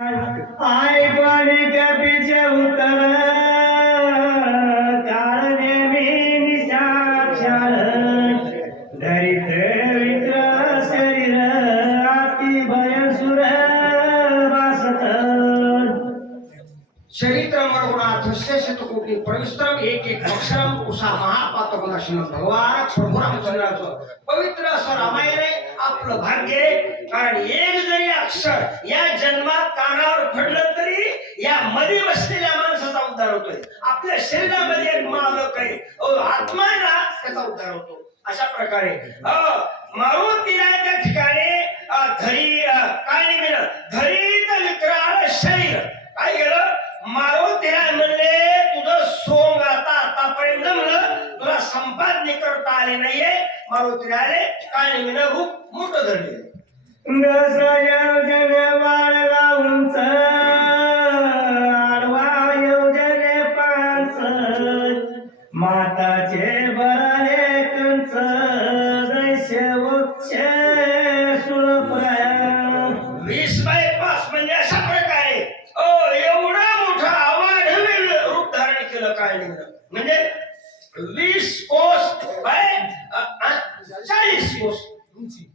आई पाणी कपीचे उतर. परिश्रम एक एक अक्षरम उषा महापात्र गुणाशिन भगवान प्रभू रामचंद्राचं पवित्र असं रामायण आहे आपलं भाग्य आहे. कारण एक जरी अक्षर या जन्मात कानावर पडलं तरी या मध्ये बसलेल्या माणसाचा उद्धार होतोय. आपल्या शरीरामध्ये एक मालक आहे. अहो, त्याचा उद्धार होतो. अशा प्रकारे. मारुतीला त्या ठिकाणी धरी काय नाही धरीत विक्राळ शरीर. काय केलं मारुतीला म्हणले तुझं सोंग आता आतापर्यंत जमलं तुला संपादने करता आले नाहीये मारुती आले काय नाही रूप मोठं धरले योजने वाळला उंच वीस कोस बाय चाळीस कोस.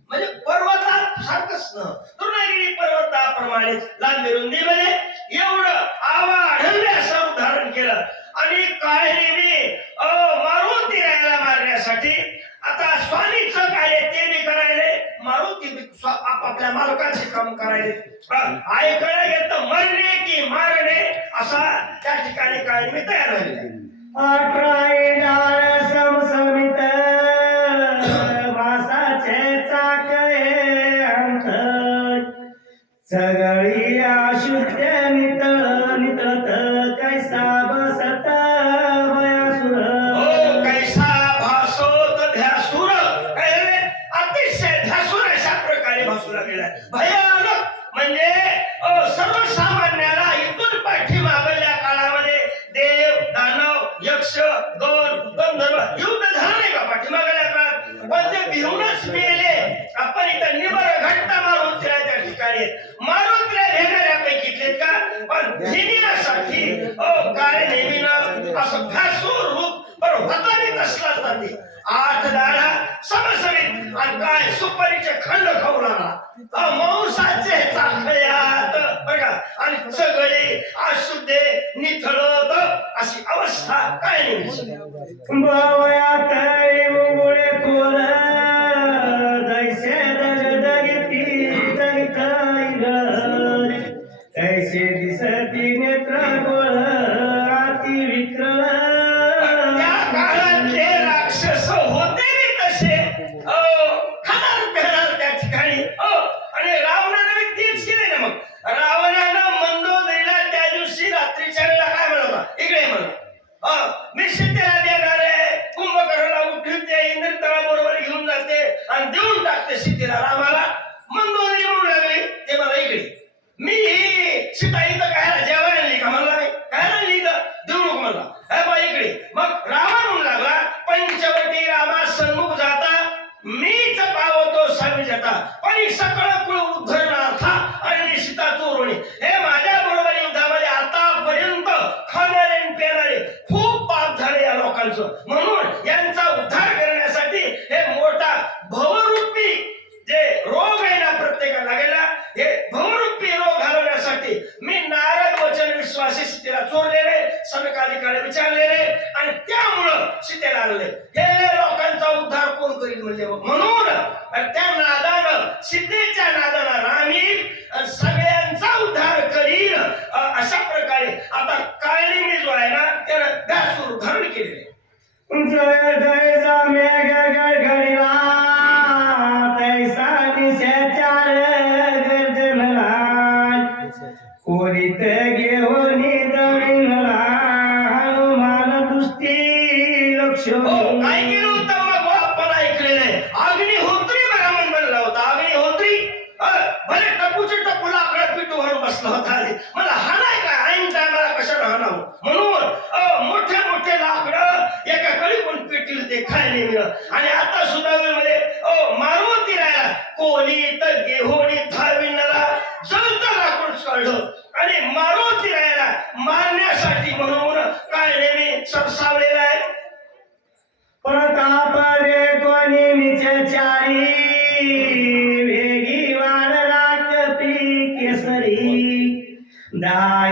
म्हणजे पर्वता सारखंच न. तृणगिरी पर्वताप्रमाणे लांबी रुंदीमध्ये एवढं आवाढव्य असं उदाहरण धारण केलं. आणि काय मी अ, मारुती राहायला मारण्यासाठी आता स्वामीचं काय ते मी करायले. मारुती आपापल्या मालकाचे काम करायले. ऐकायला येतं मरणे की मारणे असा त्या ठिकाणी काय मी तयार झालेला आहे अठराई डाळ ते मिळेले आपण इथं निबर घट्टा मारून तिला त्या ठिकाणी मारून तिला घेणाऱ्यापैकी घेत का? पण भिनियासाठी ओ हो, काय नेहमीनं असं घासूर रूप पण होता बी तसलाच नाही आठ दाडा समसमित आणि काय सुपारीचे खंड खाऊ लागला. अ, मांसाचे चाखल्यात बघा आणि सगळे अशुद्धे निथळत अशी अवस्था काय नाही कुंभकर्णाला उठवते इंद्रतळा बरोबर घेऊन जाते आणि देऊन टाकते सीतेला रामाला मंदोदरी म्हणू लागली ते मला इकडे मी ही सीता इथं काय जेवायला नाही का म्हणला नाही काय नाही इथं देऊ नको म्हणला हे बा इकडे मग रावण म्हणू लागला पंचवटी रामा सन्मुख जाता मीच पावतो समी जाता पण उद्धरणार्था आणि हे माझ्या बरोबर युद्धामध्ये आतापर्यंत खाणारे आणि पेणारे खूप पाप झाले या लोकांचं. म्हणून यांचा उद्धार करण्यासाठी हे मोठा भवरूपी जे रोग आहे ना प्रत्येकाला हे भवरूपी रोग घालवण्यासाठी मी नारद वचन विश्वासी सीतेला चोरलेले सनकाधिकाला विचारलेले आणि त्यामुळं सीतेला आणले. हे लोकांचा उद्धार कोण करील म्हणजे? म्हणून त्या नादा सिद्धेच्या नादाला राम सगळ्यांचा उद्धार करील अशा प्रकारे आता काळी जो आहे ना त्याला धारण केलेले जय जय जा ました。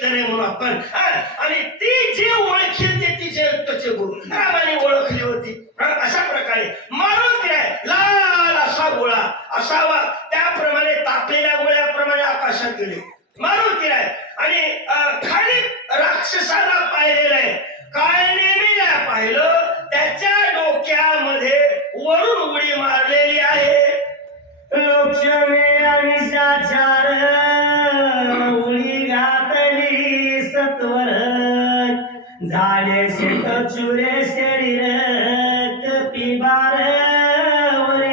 पूर्वी म्हणून आपण आणि ती जे ओळखील ते तिचे त्याचे गुरु रामाने ओळखली होती. अशा प्रकारे मारून काय लाल असा गोळा असावा. त्याप्रमाणे तापलेल्या गोळ्याप्रमाणे आकाशात गेले. मारून चुरे शरीर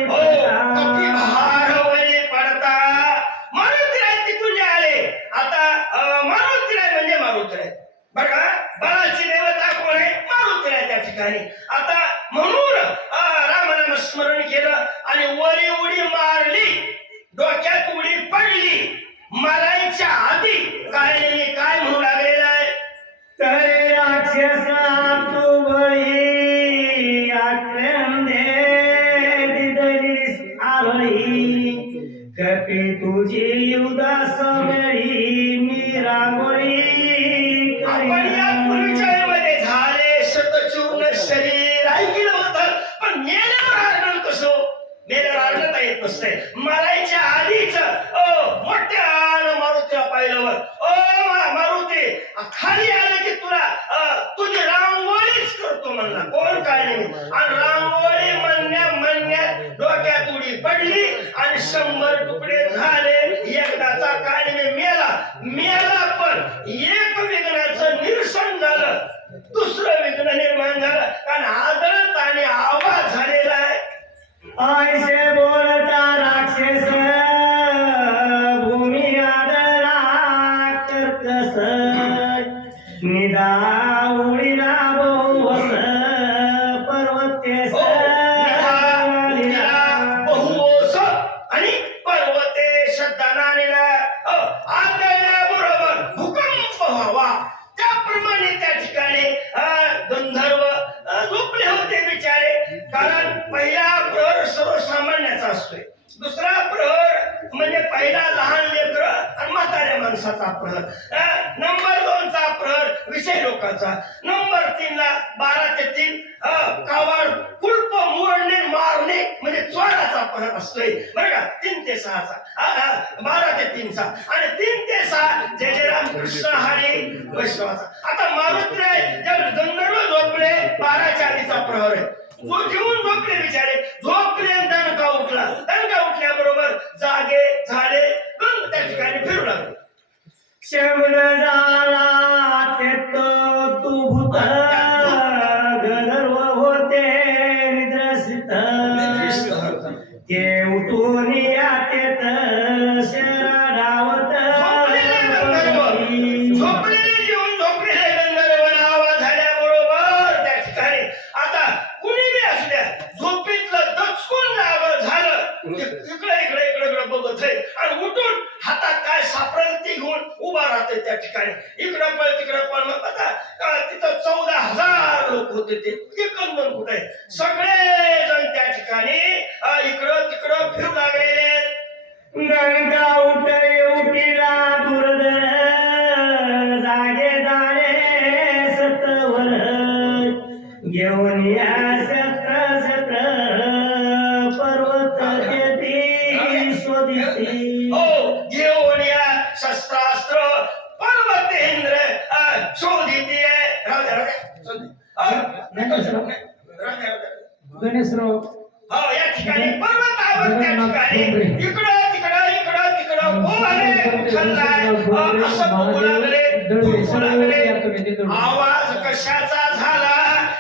हो पडता. मारुतीराय आले आता मारुतीराय म्हणजे मारुतीराय. बघा बळाची देवता कोण आहे? मारुतीराय त्या ठिकाणी. आता म्हणून अं, रामनाम स्मरण केलं आणि वरी उडी मारली. डोक्यात उडी पडली. मारायच्या आधी काय काय म्हणू लागलेला आहे? तरे राक्षस आरणता नसते मरायच्या आधीच ओ मोठ्या मारुतीला पाहिल्यावर. ओ मारुती खाली आलं की तुला तुझी रांगोळीच करतो म्हणला. कोण काय नाही. आणि रांगोळी म्हणण्या म्हणण्यात डोक्यात उडी पडली आणि शंभर तुकडे झाले. एकदाचा काय मेला. मेला पण एक विघ्नाचं निरसन झालं. दुसरं विघ्न निर्माण झालं. कारण आदळत आणि आवाज झालेला आहे. उडीला बहुवस पर्वतेस. हो, निधा, निधा, आणि पर्वतेश दनानेला हो, आदळल्याबरोबर भूकंप व्हावा. त्याप्रमाणे त्या ठिकाणी गंधर्व अ, झोपले होते बिचारे. कारण पहिला प्रहर सर्वसामान्याचा असतोय. दुसरा प्रहर म्हणजे पहिला लहान लेकर आणि म्हाताऱ्या माणसाचा प्रहर. अ, नंबर विषय लोकांचा. नंबर तीन ला बारा ते तीन कावड कुल्प मोडणे मारणे म्हणजे चोराचा परत असतोय. बरं का? तीन ते सहाचा. बारा ते तीनचा. आणि तीन ते सहा जय जयराम कृष्ण हरी वैष्णवाचा. आता मारुतीराय जर गंधर्व झोपले बाराच्या आधीचा प्रहर आहे. तो घेऊन झोपले बिचारे. झोपले दणका उठला? दणका उठल्याबरोबर जागे झाले त्या ठिकाणी फिरू लागले. शब्द ठिकाणी. इकडं पळ तिकडं पळलं मग तिथं चौदा हजार लोक होते ते. आवाज कशाचा झाला?